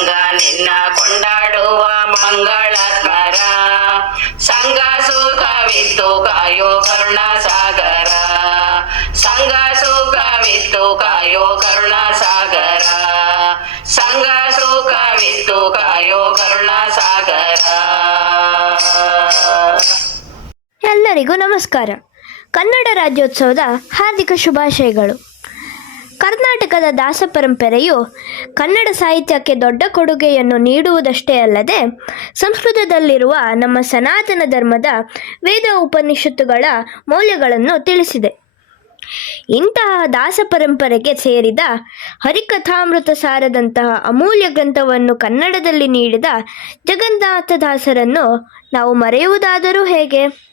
ಪಾಂಡುರಂಗ ನಿನ್ನ ಕೊಂಡಾಡುವ ಮಂಗಳಾತ್ಮರ ಸಂಘ ಸುಖವಿತ್ತು ಕಾಯೋ ಕರುಣ ಸಾಗರ ಸಂಘ ಸುಖವಿತ್ತು ಕಾಯೋ ಕರುಣ ಸಾಗರ ಸಂಘ ಸುಖವಿತ್ತು ಕಾಯೋ ಕರುಣ ಸಾಗರ ಎಲ್ಲರಿಗೂ ನಮಸ್ಕಾರ. ಕನ್ನಡ ರಾಜ್ಯೋತ್ಸವದ ಹಾರ್ದಿಕ ಶುಭಾಶಯಗಳು. ಕರ್ನಾಟಕದ ದಾಸ ಪರಂಪರೆಯು ಕನ್ನಡ ಸಾಹಿತ್ಯಕ್ಕೆ ದೊಡ್ಡ ಕೊಡುಗೆಯನ್ನು ನೀಡುವುದಷ್ಟೇ ಅಲ್ಲದೆ ಸಂಸ್ಕೃತದಲ್ಲಿರುವ ನಮ್ಮ ಸನಾತನ ಧರ್ಮದ ವೇದ ಉಪನಿಷತ್ತುಗಳ ಮೌಲ್ಯಗಳನ್ನು ತಿಳಿಸಿದೆ. ಇಂತಹ ದಾಸ ಪರಂಪರೆಗೆ ಸೇರಿದ ಹರಿಕಥಾಮೃತ ಸಾರದಂತಹ ಅಮೂಲ್ಯ ಗ್ರಂಥವನ್ನು ಕನ್ನಡದಲ್ಲಿ ನೀಡಿದ ಜಗನ್ನಾಥದಾಸರನ್ನು ನಾವು ಮರೆಯುವುದಾದರೂ ಹೇಗೆ?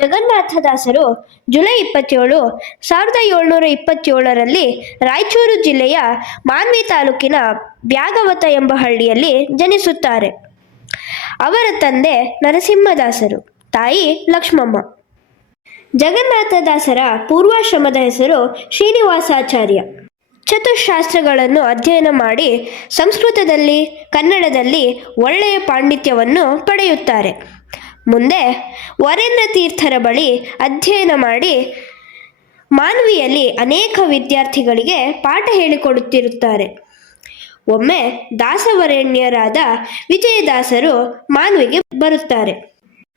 ಜಗನ್ನಾಥದಾಸರು ಜುಲೈ ಇಪ್ಪತ್ತೇಳು, ಸಾವಿರದ ಏಳ್ನೂರ ಇಪ್ಪತ್ತೇಳರಲ್ಲಿ ರಾಯಚೂರು ಜಿಲ್ಲೆಯ ಮಾನ್ವಿ ತಾಲೂಕಿನ ಬ್ಯಾಗವತ ಎಂಬ ಹಳ್ಳಿಯಲ್ಲಿ ಜನಿಸುತ್ತಾರೆ. ಅವರ ತಂದೆ ನರಸಿಂಹದಾಸರು, ತಾಯಿ ಲಕ್ಷ್ಮಮ್ಮ. ಜಗನ್ನಾಥದಾಸರ ಪೂರ್ವಾಶ್ರಮದ ಹೆಸರು ಶ್ರೀನಿವಾಸಾಚಾರ್ಯ. ಚತುಶಾಸ್ತ್ರಗಳನ್ನು ಅಧ್ಯಯನ ಮಾಡಿ ಸಂಸ್ಕೃತದಲ್ಲಿ, ಕನ್ನಡದಲ್ಲಿ ಒಳ್ಳೆಯ ಪಾಂಡಿತ್ಯವನ್ನು ಪಡೆಯುತ್ತಾರೆ. ಮುಂದೆ ವರೇಂದ್ರ ತೀರ್ಥರ ಬಳಿ ಅಧ್ಯಯನ ಮಾಡಿ ಮಾನ್ವಿಯಲ್ಲಿ ಅನೇಕ ವಿದ್ಯಾರ್ಥಿಗಳಿಗೆ ಪಾಠ ಹೇಳಿಕೊಡುತ್ತಿರುತ್ತಾರೆ. ಒಮ್ಮೆ ದಾಸವರೇಣ್ಯರಾದ ವಿಜಯದಾಸರು ಮಾನ್ವಿಗೆ ಬರುತ್ತಾರೆ.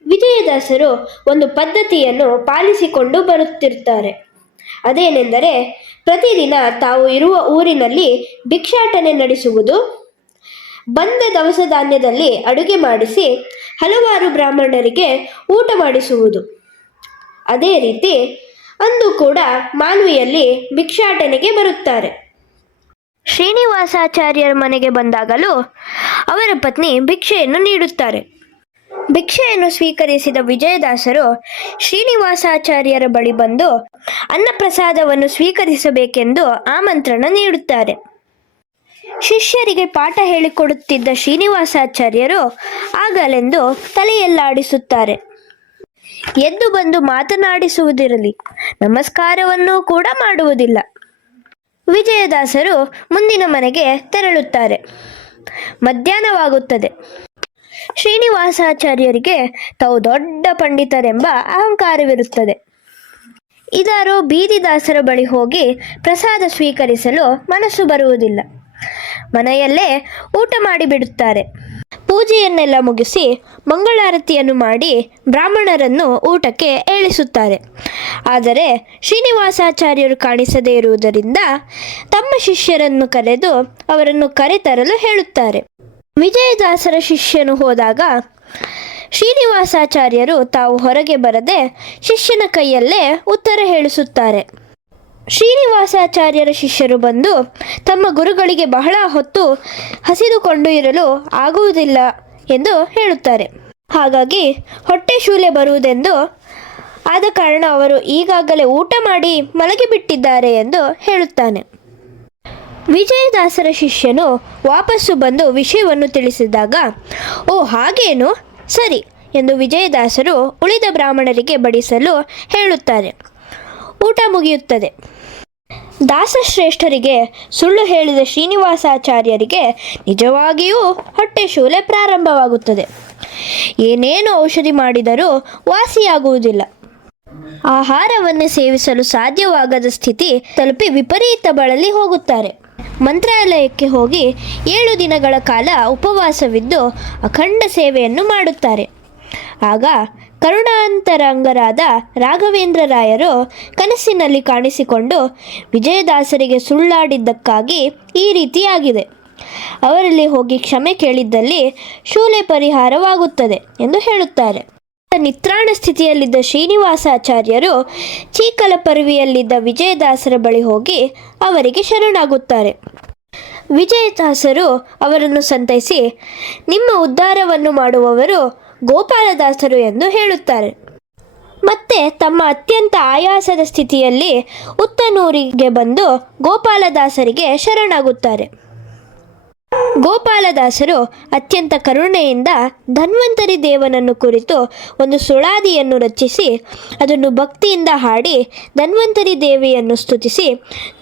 ವಿಜಯದಾಸರು ಒಂದು ಪದ್ಧತಿಯನ್ನು ಪಾಲಿಸಿಕೊಂಡು ಬರುತ್ತಿರುತ್ತಾರೆ. ಅದೇನೆಂದರೆ, ಪ್ರತಿದಿನ ತಾವು ಇರುವ ಊರಿನಲ್ಲಿ ಭಿಕ್ಷಾಟನೆ ನಡೆಸುವುದು, ಬಂದ ದವಸ ಧಾನ್ಯದಲ್ಲಿ ಅಡುಗೆ ಮಾಡಿಸಿ ಹಲವಾರು ಬ್ರಾಹ್ಮಣರಿಗೆ ಊಟ ಮಾಡಿಸುವುದು ಅದೇ ರೀತಿ ಅಂದು ಕೂಡ ಮಾನ್ವಿಯಲ್ಲಿ ಭಿಕ್ಷಾಟನೆಗೆ ಬರುತ್ತಾರೆ. ಶ್ರೀನಿವಾಸಾಚಾರ್ಯರ ಮನೆಗೆ ಬಂದಾಗಲೂ ಅವರ ಪತ್ನಿ ಭಿಕ್ಷೆಯನ್ನು ನೀಡುತ್ತಾರೆ. ಭಿಕ್ಷೆಯನ್ನು ಸ್ವೀಕರಿಸಿದ ವಿಜಯದಾಸರು ಶ್ರೀನಿವಾಸಾಚಾರ್ಯರ ಬಳಿ ಬಂದು ಅನ್ನಪ್ರಸಾದವನ್ನು ಸ್ವೀಕರಿಸಬೇಕೆಂದು ಆಮಂತ್ರಣ ನೀಡುತ್ತಾರೆ. ಶಿಷ್ಯರಿಗೆ ಪಾಠ ಹೇಳಿಕೊಡುತ್ತಿದ್ದ ಶ್ರೀನಿವಾಸಾಚಾರ್ಯರು ಆಗಲೆಂದು ತಲೆಯಲ್ಲಾಡಿಸುತ್ತಾರೆ. ಎದ್ದು ಬಂದು ಮಾತನಾಡಿಸುವುದಿರಲಿ, ನಮಸ್ಕಾರವನ್ನು ಕೂಡ ಮಾಡುವುದಿಲ್ಲ. ವಿಜಯದಾಸರು ಮುಂದಿನ ಮನೆಗೆ ತೆರಳುತ್ತಾರೆ. ಮಧ್ಯಾಹ್ನವಾಗುತ್ತದೆ. ಶ್ರೀನಿವಾಸಾಚಾರ್ಯರಿಗೆ ತಾವು ದೊಡ್ಡ ಪಂಡಿತರೆಂಬ ಅಹಂಕಾರವಿರುತ್ತದೆ. ಇದಾರು ಬೀದಿದಾಸರ ಬಳಿ ಹೋಗಿ ಪ್ರಸಾದ ಸ್ವೀಕರಿಸಲು ಮನಸ್ಸು ಬರುವುದಿಲ್ಲ. ಮನೆಯಲ್ಲೇ ಊಟ ಮಾಡಿಬಿಡುತ್ತಾರೆ ಪೂಜೆಯನ್ನೆಲ್ಲ ಮುಗಿಸಿ ಮಂಗಳಾರತಿಯನ್ನು ಮಾಡಿ ಬ್ರಾಹ್ಮಣರನ್ನು ಊಟಕ್ಕೆ ಏಳಿಸುತ್ತಾರೆ. ಆದರೆ ಶ್ರೀನಿವಾಸಾಚಾರ್ಯರು ಕಾಣಿಸದೇ ಇರುವುದರಿಂದ ತಮ್ಮ ಶಿಷ್ಯರನ್ನು ಕರೆದು ಅವರನ್ನು ಕರೆತರಲು ಹೇಳುತ್ತಾರೆ. ವಿಜಯದಾಸರ ಶಿಷ್ಯನು ಹೋದಾಗ ಶ್ರೀನಿವಾಸಾಚಾರ್ಯರು ತಾವು ಹೊರಗೆ ಬರದೆ ಶಿಷ್ಯನ ಕೈಯಲ್ಲೇ ಉತ್ತರ ಹೇಳಿಸುತ್ತಾರೆ. ಶ್ರೀನಿವಾಸಾಚಾರ್ಯರ ಶಿಷ್ಯರು ಬಂದು ತಮ್ಮ ಗುರುಗಳಿಗೆ ಬಹಳ ಹೊತ್ತು ಹಸಿದುಕೊಂಡು ಇರಲು ಆಗುವುದಿಲ್ಲ ಎಂದು ಹೇಳುತ್ತಾರೆ. ಹಾಗಾಗಿ ಹೊಟ್ಟೆ ಶೂಲೆ ಬರುವುದೆಂದು ಆದ ಕಾರಣ ಅವರು ಈಗಾಗಲೇ ಊಟ ಮಾಡಿ ಮಲಗಿಬಿಟ್ಟಿದ್ದಾರೆ ಎಂದು ಹೇಳುತ್ತಾನೆ. ವಿಜಯದಾಸರ ಶಿಷ್ಯನು ವಾಪಸ್ಸು ಬಂದು ವಿಷಯವನ್ನು ತಿಳಿಸಿದಾಗ, ಓ ಹಾಗೇನು? ಸರಿ ಎಂದು ವಿಜಯದಾಸರು ಉಳಿದ ಬ್ರಾಹ್ಮಣರಿಗೆ ಬಡಿಸಲು ಹೇಳುತ್ತಾರೆ. ಊಟ ಮುಗಿಯುತ್ತದೆ. ದಾಸಶ್ರೇಷ್ಠರಿಗೆ ಸುಳ್ಳು ಹೇಳಿದ ಶ್ರೀನಿವಾಸಾಚಾರ್ಯರಿಗೆ ನಿಜವಾಗಿಯೂ ಹೊಟ್ಟೆ ಶೂಲೆ ಪ್ರಾರಂಭವಾಗುತ್ತದೆ. ಏನೇನು ಔಷಧಿ ಮಾಡಿದರೂ ವಾಸಿಯಾಗುವುದಿಲ್ಲ. ಆಹಾರವನ್ನು ಸೇವಿಸಲು ಸಾಧ್ಯವಾಗದ ಸ್ಥಿತಿ ತಲುಪಿ ವಿಪರೀತ ಬಳಲಿ ಹೋಗುತ್ತಾರೆ. ಮಂತ್ರಾಲಯಕ್ಕೆ ಹೋಗಿ ಏಳು ದಿನಗಳ ಕಾಲ ಉಪವಾಸವಿದ್ದು ಅಖಂಡ ಸೇವೆಯನ್ನು ಮಾಡುತ್ತಾರೆ. ಆಗ ಕರುಣಾಂತರಂಗರಾದ ರಾಘವೇಂದ್ರ ರಾಯರು ಕನಸಿನಲ್ಲಿ ಕಾಣಿಸಿಕೊಂಡು ವಿಜಯದಾಸರಿಗೆ ಸುಳ್ಳಾಡಿದ್ದಕ್ಕಾಗಿ ಈ ರೀತಿಯಾಗಿದೆ. ಅವರಲ್ಲಿ ಹೋಗಿ ಕ್ಷಮೆ ಕೇಳಿದ್ದಲ್ಲಿ ಶೂಲೆ ಪರಿಹಾರವಾಗುತ್ತದೆ ಎಂದು ಹೇಳುತ್ತಾರೆ. ನಿತ್ರಾಣ ಸ್ಥಿತಿಯಲ್ಲಿದ್ದ ಶ್ರೀನಿವಾಸಾಚಾರ್ಯರು ಚೀಕಲ ಪರ್ವಿಯಲ್ಲಿದ್ದ ವಿಜಯದಾಸರ ಬಳಿ ಹೋಗಿ ಅವರಿಗೆ ಶರಣಾಗುತ್ತಾರೆ. ವಿಜಯದಾಸರು ಅವರನ್ನು ಸಂತೈಸಿ, ನಿಮ್ಮ ಉದ್ಧಾರವನ್ನು ಮಾಡುವವರು ಗೋಪಾಲದಾಸರು ಎಂದು ಹೇಳುತ್ತಾರೆ. ಮತ್ತೆ ತಮ್ಮ ಅತ್ಯಂತ ಆಯಾಸದ ಸ್ಥಿತಿಯಲ್ಲಿ ಉತ್ತನೂರಿಗೆ ಬಂದು ಗೋಪಾಲದಾಸರಿಗೆ ಶರಣಾಗುತ್ತಾರೆ. ಗೋಪಾಲದಾಸರು ಅತ್ಯಂತ ಕರುಣೆಯಿಂದ ಧನ್ವಂತರಿ ದೇವನನ್ನು ಕುರಿತು ಒಂದು ಸುಳಾದಿಯನ್ನು ರಚಿಸಿ, ಅದನ್ನು ಭಕ್ತಿಯಿಂದ ಹಾಡಿ ಧನ್ವಂತರಿ ದೇವಿಯನ್ನು ಸ್ತುತಿಸಿ,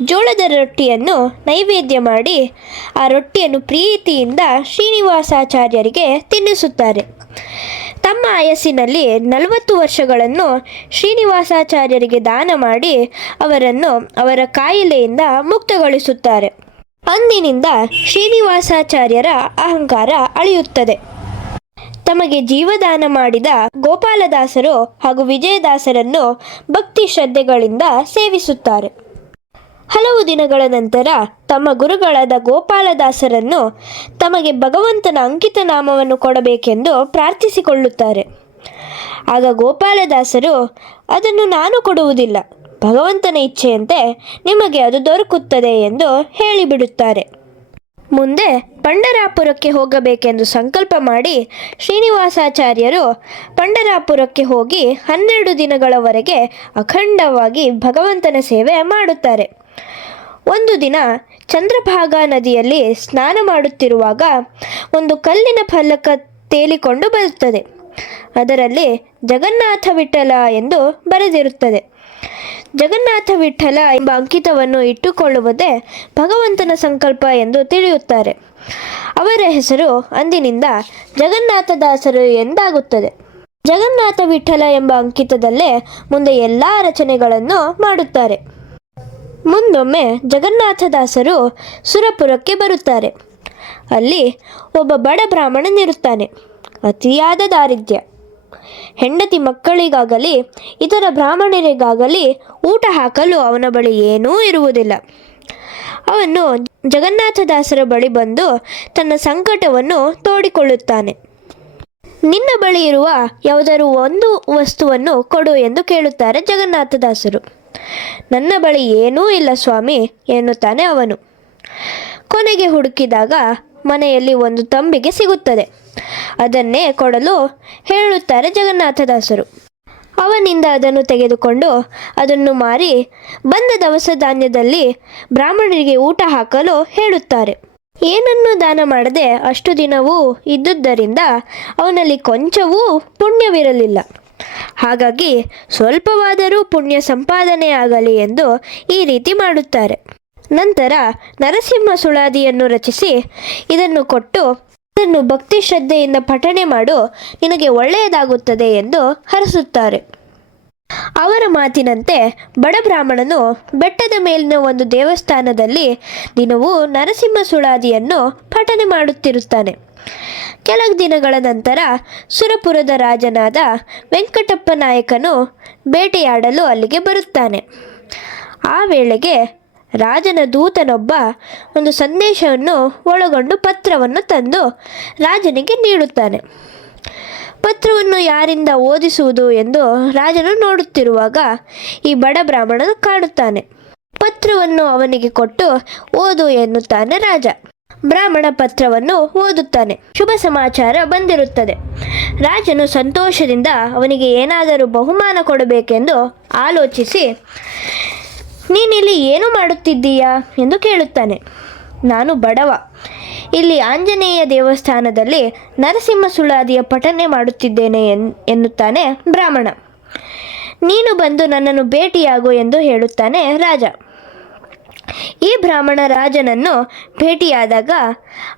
ಜೋಳದ ರೊಟ್ಟಿಯನ್ನು ನೈವೇದ್ಯ ಮಾಡಿ, ಆ ರೊಟ್ಟಿಯನ್ನು ಪ್ರೀತಿಯಿಂದ ಶ್ರೀನಿವಾಸಾಚಾರ್ಯರಿಗೆ ತಿನ್ನಿಸುತ್ತಾರೆ. ತಮ್ಮ ಆಯಸ್ಸಿನಲ್ಲಿ ನಲವತ್ತು ವರ್ಷಗಳನ್ನು ಶ್ರೀನಿವಾಸಾಚಾರ್ಯರಿಗೆ ದಾನ ಮಾಡಿ ಅವರನ್ನು ಅವರ ಕಾಯಿಲೆಯಿಂದ ಮುಕ್ತಗೊಳಿಸುತ್ತಾರೆ. ಅಂದಿನಿಂದ ಶ್ರೀನಿವಾಸಾಚಾರ್ಯರ ಅಹಂಕಾರ ಅಳಿಯುತ್ತದೆ. ತಮಗೆ ಜೀವದಾನ ಮಾಡಿದ ಗೋಪಾಲದಾಸರು ಹಾಗೂ ವಿಜಯದಾಸರನ್ನು ಭಕ್ತಿ ಶ್ರದ್ಧೆಗಳಿಂದ ಸೇವಿಸುತ್ತಾರೆ. ಹಲವು ದಿನಗಳ ನಂತರ ತಮ್ಮ ಗುರುಗಳಾದ ಗೋಪಾಲದಾಸರನ್ನು ತಮಗೆ ಭಗವಂತನ ಅಂಕಿತ ನಾಮವನ್ನು ಕೊಡಬೇಕೆಂದು ಪ್ರಾರ್ಥಿಸಿಕೊಳ್ಳುತ್ತಾರೆ. ಆಗ ಗೋಪಾಲದಾಸರು, ಅದನ್ನು ನಾನು ಕೊಡುವುದಿಲ್ಲ. ಭಗವಂತನ ಇಚ್ಛೆಯಂತೆ ನಿಮಗೆ ಅದು ದೊರಕುತ್ತದೆ ಎಂದು ಹೇಳಿಬಿಡುತ್ತಾರೆ. ಮುಂದೆ ಪಂಡರಾಪುರಕ್ಕೆ ಹೋಗಬೇಕೆಂದು ಸಂಕಲ್ಪ ಮಾಡಿ ಶ್ರೀನಿವಾಸಾಚಾರ್ಯರು ಪಂಡರಾಪುರಕ್ಕೆ ಹೋಗಿ ಹನ್ನೆರಡು ದಿನಗಳವರೆಗೆ ಅಖಂಡವಾಗಿ ಭಗವಂತನ ಸೇವೆ ಮಾಡುತ್ತಾರೆ. ಒಂದು ದಿನ ಚಂದ್ರಭಾಗಾ ನದಿಯಲ್ಲಿ ಸ್ನಾನ ಮಾಡುತ್ತಿರುವಾಗ ಒಂದು ಕಲ್ಲಿನ ಫಲಕ ತೇಲಿಕೊಂಡು ಬರುತ್ತದೆ. ಅದರಲ್ಲಿ ಜಗನ್ನಾಥ ವಿಠಲ ಎಂದು ಬರೆದಿರುತ್ತದೆ. ಜಗನ್ನಾಥ ವಿಠಲ ಎಂಬ ಅಂಕಿತವನ್ನು ಇಟ್ಟುಕೊಳ್ಳುವುದೇ ಭಗವಂತನ ಸಂಕಲ್ಪ ಎಂದು ತಿಳಿಯುತ್ತಾರೆ. ಅವರ ಹೆಸರು ಅಂದಿನಿಂದ ಜಗನ್ನಾಥದಾಸರು ಎಂದಾಗುತ್ತದೆ. ಜಗನ್ನಾಥ ವಿಠಲ ಎಂಬ ಅಂಕಿತದಲ್ಲೇ ಮುಂದೆ ಎಲ್ಲ ರಚನೆಗಳನ್ನು ಮಾಡುತ್ತಾರೆ. ಮುಂದೊಮ್ಮೆ ಜಗನ್ನಾಥದಾಸರು ಸುರಪುರಕ್ಕೆ ಬರುತ್ತಾರೆ. ಅಲ್ಲಿ ಒಬ್ಬ ಬಡ ಬ್ರಾಹ್ಮಣನಿರುತ್ತಾನೆ. ಅತಿಯಾದ ದಾರಿದ್ರ್ಯ. ಹೆಂಡತಿ ಮಕ್ಕಳಿಗಾಗಲಿ, ಇತರ ಬ್ರಾಹ್ಮಣರಿಗಾಗಲಿ ಊಟ ಹಾಕಲು ಅವನ ಬಳಿ ಏನೂ ಇರುವುದಿಲ್ಲ. ಅವನು ಜಗನ್ನಾಥದಾಸರ ಬಳಿ ಬಂದು ತನ್ನ ಸಂಕಟವನ್ನು ತೋಡಿಕೊಳ್ಳುತ್ತಾನೆ. ನಿನ್ನ ಬಳಿ ಇರುವ ಯಾವುದಾದ್ರೂ ಒಂದು ವಸ್ತುವನ್ನು ಕೊಡು ಎಂದು ಕೇಳುತ್ತಾರೆ ಜಗನ್ನಾಥದಾಸರು. ನನ್ನ ಬಳಿ ಏನೂ ಇಲ್ಲ ಸ್ವಾಮಿ, ಎನ್ನುತ್ತಾನೆ ಅವನು. ಕೊನೆಗೆ ಹುಡುಕಿದಾಗ ಮನೆಯಲ್ಲಿ ಒಂದು ತಂಬಿಗೆ ಸಿಗುತ್ತದೆ. ಅದನ್ನೇ ಕೊಡಲು ಹೇಳುತ್ತಾರೆ ಜಗನ್ನಾಥದಾಸರು. ಅವನಿಂದ ಅದನ್ನು ತೆಗೆದುಕೊಂಡು ಅದನ್ನು ಮಾರಿ ಬಂದ ದವಸ ಧಾನ್ಯದಲ್ಲಿ ಬ್ರಾಹ್ಮಣರಿಗೆ ಊಟ ಹಾಕಲು ಹೇಳುತ್ತಾರೆ. ಏನನ್ನು ದಾನ ಮಾಡದೆ ಅಷ್ಟು ದಿನವೂ ಇದ್ದುದರಿಂದ ಅವನಲ್ಲಿ ಕೊಂಚವೂ ಪುಣ್ಯವಿರಲಿಲ್ಲ. ಹಾಗಾಗಿ ಸ್ವಲ್ಪವಾದರೂ ಪುಣ್ಯ ಸಂಪಾದನೆಯಾಗಲಿ ಎಂದು ಈ ರೀತಿ ಮಾಡುತ್ತಾರೆ. ನಂತರ ನರಸಿಂಹ ಸುಳಾದಿಯನ್ನು ರಚಿಸಿ ಇದನ್ನು ಕೊಟ್ಟು ಇದನ್ನು ಭಕ್ತಿ ಶ್ರದ್ಧೆಯಿಂದ ಪಠಣೆ ಮಾಡು, ನಿನಗೆ ಒಳ್ಳೆಯದಾಗುತ್ತದೆ ಎಂದು ಹರಸುತ್ತಾರೆ. ಅವರ ಮಾತಿನಂತೆ ಬಡ ಬ್ರಾಹ್ಮಣನು ಬೆಟ್ಟದ ಮೇಲಿನ ಒಂದು ದೇವಸ್ಥಾನದಲ್ಲಿ ದಿನವೂ ನರಸಿಂಹ ಸುಳಾದಿಯನ್ನು ಪಠನೆ ಮಾಡುತ್ತಿರುತ್ತಾನೆ. ಕೆಲ ದಿನಗಳ ನಂತರ ಸುರಪುರದ ರಾಜನಾದ ವೆಂಕಟಪ್ಪ ನಾಯಕನು ಬೇಟೆಯಾಡಲು ಅಲ್ಲಿಗೆ ಬರುತ್ತಾನೆ. ಆ ವೇಳೆಗೆ ರಾಜನ ದೂತನೊಬ್ಬ ಒಂದು ಸಂದೇಶವನ್ನು ಒಳಗೊಂಡು ಪತ್ರವನ್ನು ತಂದು ರಾಜನಿಗೆ ನೀಡುತ್ತಾನೆ. ಪತ್ರವನ್ನು ಯಾರಿಂದ ಓದಿಸುವುದು ಎಂದು ರಾಜನು ನೋಡುತ್ತಿರುವಾಗ ಈ ಬಡ ಬ್ರಾಹ್ಮಣನು ಕಾಣುತ್ತಾನೆ. ಪತ್ರವನ್ನು ಅವನಿಗೆ ಕೊಟ್ಟು ಓದು ಎನ್ನುತ್ತಾನೆ ರಾಜ. ಬ್ರಾಹ್ಮಣ ಪತ್ರವನ್ನು ಓದುತ್ತಾನೆ. ಶುಭ ಸಮಾಚಾರ ಬಂದಿರುತ್ತದೆ. ರಾಜನು ಸಂತೋಷದಿಂದ ಅವನಿಗೆ ಏನಾದರೂ ಬಹುಮಾನ ಕೊಡಬೇಕೆಂದು ಆಲೋಚಿಸಿ ನೀನಿಲ್ಲಿ ಏನು ಮಾಡುತ್ತಿದ್ದೀಯಾ? ಎಂದು ಕೇಳುತ್ತಾನೆ. ನಾನು ಬಡವ. ಇಲ್ಲಿ ಆಂಜನೇಯ ದೇವಸ್ಥಾನದಲ್ಲಿ ನರಸಿಂಹ ಸುಳಾದಿಯ ಪಠನೆ ಮಾಡುತ್ತಿದ್ದೇನೆ ಎನ್, ಎನ್ನುತ್ತಾನೆ ಬ್ರಾಹ್ಮಣ. ನೀನು ಬಂದು ನನ್ನನ್ನು ಭೇಟಿಯಾಗು ಎಂದು ಹೇಳುತ್ತಾನೆ ರಾಜ. ಈ ಬ್ರಾಹ್ಮಣ ರಾಜನನ್ನು ಭೇಟಿಯಾದಾಗ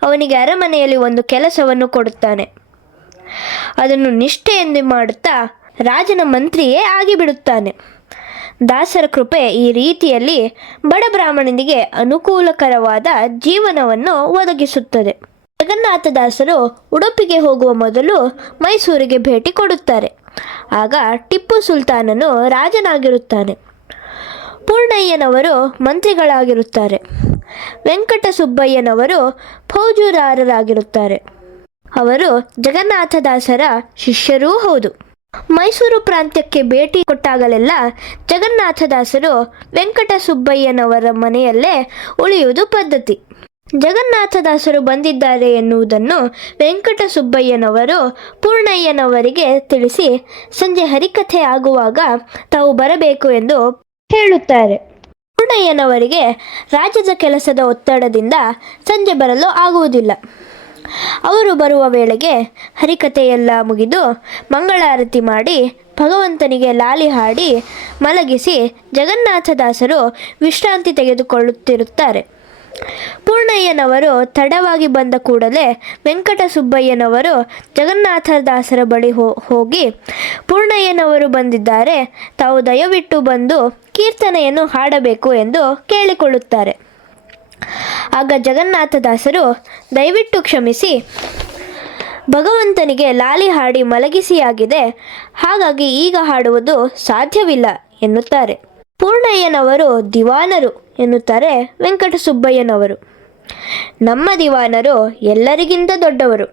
ಅವನಿಗೆ ಅರಮನೆಯಲ್ಲಿ ಒಂದು ಕೆಲಸವನ್ನು ಕೊಡುತ್ತಾನೆ. ಅದನ್ನು ನಿಷ್ಠೆಯಿಂದ ಮಾಡುತ್ತಾ ರಾಜನ ಮಂತ್ರಿಯೇ ಆಗಿಬಿಡುತ್ತಾನೆ. ದಾಸರ ಕೃಪೆ ಈ ರೀತಿಯಲ್ಲಿ ಬಡ ಬ್ರಾಹ್ಮಣನಿಗೆ ಅನುಕೂಲಕರವಾದ ಜೀವನವನ್ನು ಒದಗಿಸುತ್ತದೆ. ಜಗನ್ನಾಥದಾಸರು ಉಡುಪಿಗೆ ಹೋಗುವ ಮೊದಲು ಮೈಸೂರಿಗೆ ಭೇಟಿ ಕೊಡುತ್ತಾರೆ. ಆಗ ಟಿಪ್ಪು ಸುಲ್ತಾನನು ರಾಜನಾಗಿರುತ್ತಾನೆ. ಪೂರ್ಣಯ್ಯನವರು ಮಂತ್ರಿಗಳಾಗಿರುತ್ತಾರೆ. ವೆಂಕಟಸುಬ್ಬಯ್ಯನವರು ಫೌಜುದಾರರಾಗಿರುತ್ತಾರೆ. ಅವರು ಜಗನ್ನಾಥದಾಸರ ಶಿಷ್ಯರೂ ಹೌದು. ಮೈಸೂರು ಪ್ರಾಂತ್ಯಕ್ಕೆ ಭೇಟಿ ಕೊಟ್ಟಾಗಲೆಲ್ಲ ಜಗನ್ನಾಥದಾಸರು ವೆಂಕಟ ಸುಬ್ಬಯ್ಯನವರ ಮನೆಯಲ್ಲೇ ಉಳಿಯುವುದು ಪದ್ಧತಿ. ಜಗನ್ನಾಥದಾಸರು ಬಂದಿದ್ದಾರೆ ಎನ್ನುವುದನ್ನು ವೆಂಕಟ ಸುಬ್ಬಯ್ಯನವರು ಪೂರ್ಣಯ್ಯನವರಿಗೆ ತಿಳಿಸಿ ಸಂಜೆ ಹರಿಕಥೆ ಆಗುವಾಗ ತಾವು ಬರಬೇಕು ಎಂದು ಹೇಳುತ್ತಾರೆ. ಪೂರ್ಣಯ್ಯನವರಿಗೆ ರಾಜ್ಯದ ಕೆಲಸದ ಒತ್ತಡದಿಂದ ಸಂಜೆ ಬರಲು ಆಗುವುದಿಲ್ಲ. ಅವರು ಬರುವ ವೇಳೆಗೆ ಹರಿಕಥೆಯೆಲ್ಲ ಮುಗಿದು ಮಂಗಳಾರತಿ ಮಾಡಿ ಭಗವಂತನಿಗೆ ಲಾಲಿ ಹಾಡಿ ಮಲಗಿಸಿ ಜಗನ್ನಾಥದಾಸರು ವಿಶ್ರಾಂತಿ ತೆಗೆದುಕೊಳ್ಳುತ್ತಿರುತ್ತಾರೆ. ಪೂರ್ಣಯ್ಯನವರು ತಡವಾಗಿ ಬಂದ ಕೂಡಲೇ ವೆಂಕಟಸುಬ್ಬಯ್ಯನವರು ಜಗನ್ನಾಥದಾಸರ ಬಳಿ ಹೋ, ಹೋಗಿ ಪೂರ್ಣಯ್ಯನವರು ಬಂದಿದ್ದಾರೆ. ತಾವು ದಯವಿಟ್ಟು ಬಂದು ಕೀರ್ತನೆಯನ್ನು ಹಾಡಬೇಕು ಎಂದು ಕೇಳಿಕೊಳ್ಳುತ್ತಾರೆ. ಆಗ ಜಗನ್ನಾಥದಾಸರು ದಯವಿಟ್ಟು ಕ್ಷಮಿಸಿ. ಭಗವಂತನಿಗೆ ಲಾಲಿ ಹಾಡಿ ಮಲಗಿಸಿಯಾಗಿದೆ. ಹಾಗಾಗಿ ಈಗ ಹಾಡುವುದು ಸಾಧ್ಯವಿಲ್ಲ ಎನ್ನುತ್ತಾರೆ. ಪೂರ್ಣಯ್ಯನವರು ದಿವಾನರು ಎನ್ನುತ್ತಾರೆ ವೆಂಕಟಸುಬ್ಬಯ್ಯನವರು. ನಮ್ಮ ದಿವಾನರು ಎಲ್ಲರಿಗಿಂತ ದೊಡ್ಡವರು.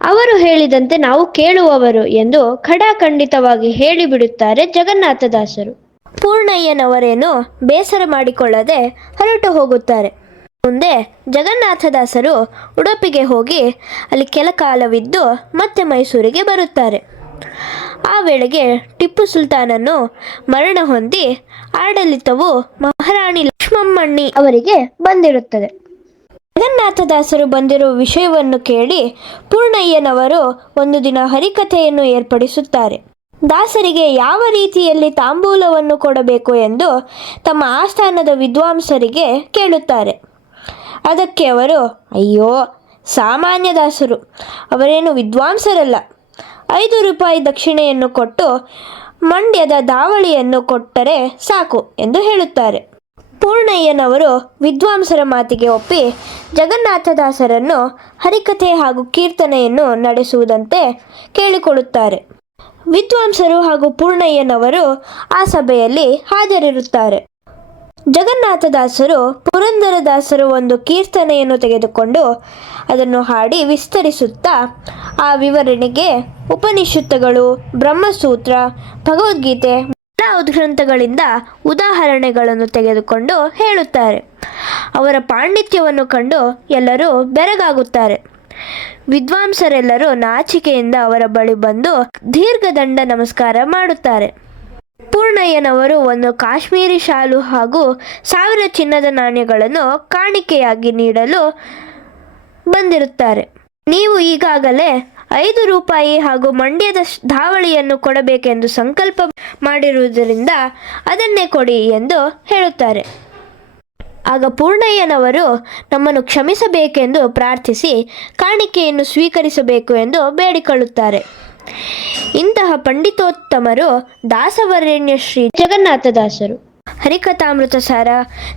ಅವರು ಹೇಳಿದಂತೆ ನಾವು ಕೇಳುವವರು ಎಂದು ಖಡಾಖಂಡಿತವಾಗಿ ಹೇಳಿಬಿಡುತ್ತಾರೆ ಜಗನ್ನಾಥದಾಸರು ಪೂರ್ಣಯ್ಯನವರೇನು ಬೇಸರ ಮಾಡಿಕೊಳ್ಳದೆ ಹೊರಟು ಹೋಗುತ್ತಾರೆ. ಮುಂದೆ ಜಗನ್ನಾಥದಾಸರು ಉಡುಪಿಗೆ ಹೋಗಿ ಅಲ್ಲಿ ಕೆಲ ಕಾಲವಿದ್ದು ಮತ್ತೆ ಮೈಸೂರಿಗೆ ಬರುತ್ತಾರೆ. ಆ ವೇಳೆಗೆ ಟಿಪ್ಪು ಸುಲ್ತಾನನು ಮರಣ ಹೊಂದಿ ಆಡಳಿತವು ಮಹಾರಾಣಿ ಲಕ್ಷ್ಮಮ್ಮಣ್ಣಿ ಅವರಿಗೆ ಬಂದಿರುತ್ತದೆ. ಜಗನ್ನಾಥದಾಸರು ಬಂದಿರುವ ವಿಷಯವನ್ನು ಕೇಳಿ ಪೂರ್ಣಯ್ಯನವರು ಒಂದು ದಿನ ಹರಿಕಥೆಯನ್ನು ಏರ್ಪಡಿಸುತ್ತಾರೆ. ದಾಸರಿಗೆ ಯಾವ ರೀತಿಯಲ್ಲಿ ತಾಂಬೂಲವನ್ನು ಕೊಡಬೇಕು ಎಂದು ತಮ್ಮ ಆಸ್ಥಾನದ ವಿದ್ವಾಂಸರಿಗೆ ಕೇಳುತ್ತಾರೆ. ಅದಕ್ಕೆ ಅವರು, ಅಯ್ಯೋ, ಸಾಮಾನ್ಯ ದಾಸರು, ಅವರೇನು ವಿದ್ವಾಂಸರಲ್ಲ. ಐದು ರೂಪಾಯಿ ದಕ್ಷಿಣೆಯನ್ನು ಕೊಟ್ಟು ಮಂಡ್ಯದ ದಾವಳಿಯನ್ನು ಕೊಟ್ಟರೆ ಸಾಕು ಎಂದು ಹೇಳುತ್ತಾರೆ. ಪೂರ್ಣಯ್ಯನವರು ವಿದ್ವಾಂಸರ ಮಾತಿಗೆ ಒಪ್ಪಿ ಜಗನ್ನಾಥದಾಸರನ್ನು ಹರಿಕಥೆ ಹಾಗೂ ಕೀರ್ತನೆಯನ್ನು ನಡೆಸುವುದಂತೆ ಕೇಳಿಕೊಳ್ಳುತ್ತಾರೆ. ವಿದ್ವಾಂಸರು ಹಾಗೂ ಪೂರ್ಣಯ್ಯನವರು ಆ ಸಭೆಯಲ್ಲಿ ಹಾಜರಿರುತ್ತಾರೆ. ಜಗನ್ನಾಥದಾಸರು ಪುರಂದರದಾಸರು ಒಂದು ಕೀರ್ತನೆಯನ್ನು ತೆಗೆದುಕೊಂಡು ಅದನ್ನು ಹಾಡಿ ವಿಸ್ತರಿಸುತ್ತಾ ಆ ವಿವರಣೆಗೆ ಉಪನಿಷತ್ತುಗಳು, ಬ್ರಹ್ಮಸೂತ್ರ, ಭಗವದ್ಗೀತೆ ಉದ್ಗ್ರಂಥಗಳಿಂದ ಉದಾಹರಣೆಗಳನ್ನು ತೆಗೆದುಕೊಂಡು ಹೇಳುತ್ತಾರೆ. ಅವರ ಪಾಂಡಿತ್ಯವನ್ನು ಕಂಡು ಎಲ್ಲರೂ ಬೆರಗಾಗುತ್ತಾರೆ. ವಿದ್ವಾಂಸರೆಲ್ಲರೂ ನಾಚಿಕೆಯಿಂದ ಅವರ ಬಳಿ ಬಂದು ದೀರ್ಘದಂಡ ನಮಸ್ಕಾರ ಮಾಡುತ್ತಾರೆ. ಪೂರ್ಣಯ್ಯನವರು ಒಂದು ಕಾಶ್ಮೀರಿ ಶಾಲು ಹಾಗೂ ಸಾವಿರ ಚಿನ್ನದ ನಾಣ್ಯಗಳನ್ನು ಕಾಣಿಕೆಯಾಗಿ ನೀಡಲು ಬಂದಿರುತ್ತಾರೆ. ನೀವು ಈಗಾಗಲೇ ಐದು ರೂಪಾಯಿ ಹಾಗೂ ಮಂಡ್ಯದ ಧಾವಳಿಯನ್ನು ಕೊಡಬೇಕೆಂದು ಸಂಕಲ್ಪ ಮಾಡಿರುವುದರಿಂದ ಅದನ್ನೇ ಕೊಡಿ ಎಂದು ಹೇಳುತ್ತಾರೆ. ಆಗ ಪೂರ್ಣಯ್ಯನವರು ನಮ್ಮನ್ನು ಕ್ಷಮಿಸಬೇಕೆಂದು ಪ್ರಾರ್ಥಿಸಿ ಕಾಣಿಕೆಯನ್ನು ಸ್ವೀಕರಿಸಬೇಕು ಎಂದು ಬೇಡಿಕೊಳ್ಳುತ್ತಾರೆ. ಇಂತಹ ಪಂಡಿತೋತ್ತಮರು ದಾಸವರೇಣ್ಯ ಶ್ರೀ ಜಗನ್ನಾಥದಾಸರು ಹರಿಕಥಾಮೃತ ಸಾರ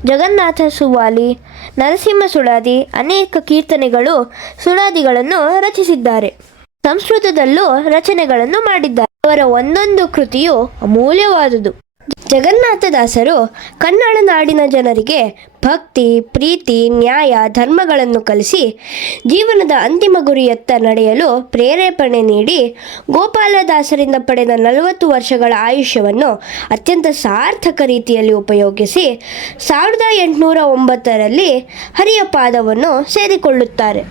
ಜಗನ್ನಾಥ ಸುವಾಲಿ ನರಸಿಂಹ ಸುಳಾದಿ ಅನೇಕ ಕೀರ್ತನೆಗಳು ಸುಳಾದಿಗಳನ್ನು ರಚಿಸಿದ್ದಾರೆ. ಸಂಸ್ಕೃತದಲ್ಲೂ ರಚನೆಗಳನ್ನು ಮಾಡಿದ್ದಾರೆ. ಅವರ ಒಂದೊಂದು ಕೃತಿಯು ಅಮೂಲ್ಯವಾದುದು. ಜಗನ್ನಾಥದಾಸರು ಕನ್ನಡ ನಾಡಿನ ಜನರಿಗೆ ಭಕ್ತಿ, ಪ್ರೀತಿ, ನ್ಯಾಯ, ಧರ್ಮಗಳನ್ನು ಕಲಿಸಿ ಜೀವನದ ಅಂತಿಮ ಗುರಿಯತ್ತ ನಡೆಯಲು ಪ್ರೇರೇಪಣೆ ನೀಡಿ ಗೋಪಾಲದಾಸರಿಂದ ಪಡೆದ ನಲವತ್ತು ವರ್ಷಗಳ ಆಯುಷ್ಯವನ್ನು ಅತ್ಯಂತ ಸಾರ್ಥಕ ರೀತಿಯಲ್ಲಿ ಉಪಯೋಗಿಸಿ ಸಾವಿರದ ಎಂಟುನೂರ ಒಂಬತ್ತರಲ್ಲಿ ಹರಿಯ ಪಾದವನ್ನು ಸೇರಿಕೊಳ್ಳುತ್ತಾರೆ.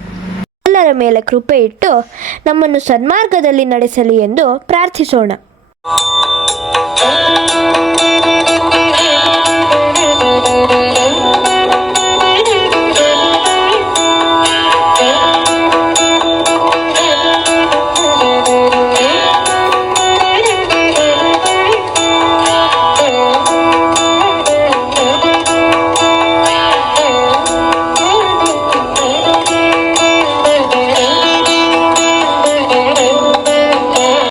ಎಲ್ಲರ ಮೇಲೆ ಕೃಪೆ ಇಟ್ಟು ನಮ್ಮನ್ನು ಸನ್ಮಾರ್ಗದಲ್ಲಿ ನಡೆಸಲಿ ಎಂದು ಪ್ರಾರ್ಥಿಸೋಣ.